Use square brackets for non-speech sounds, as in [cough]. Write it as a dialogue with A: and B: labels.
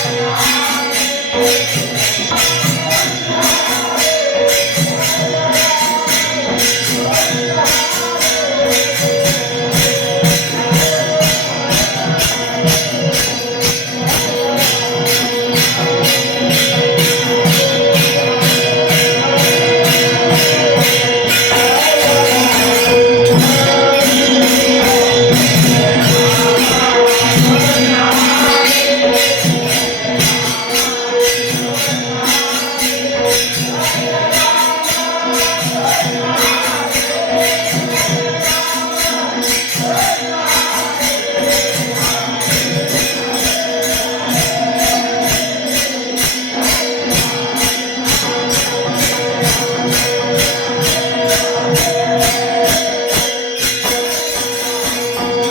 A: Thank [laughs] [laughs] you.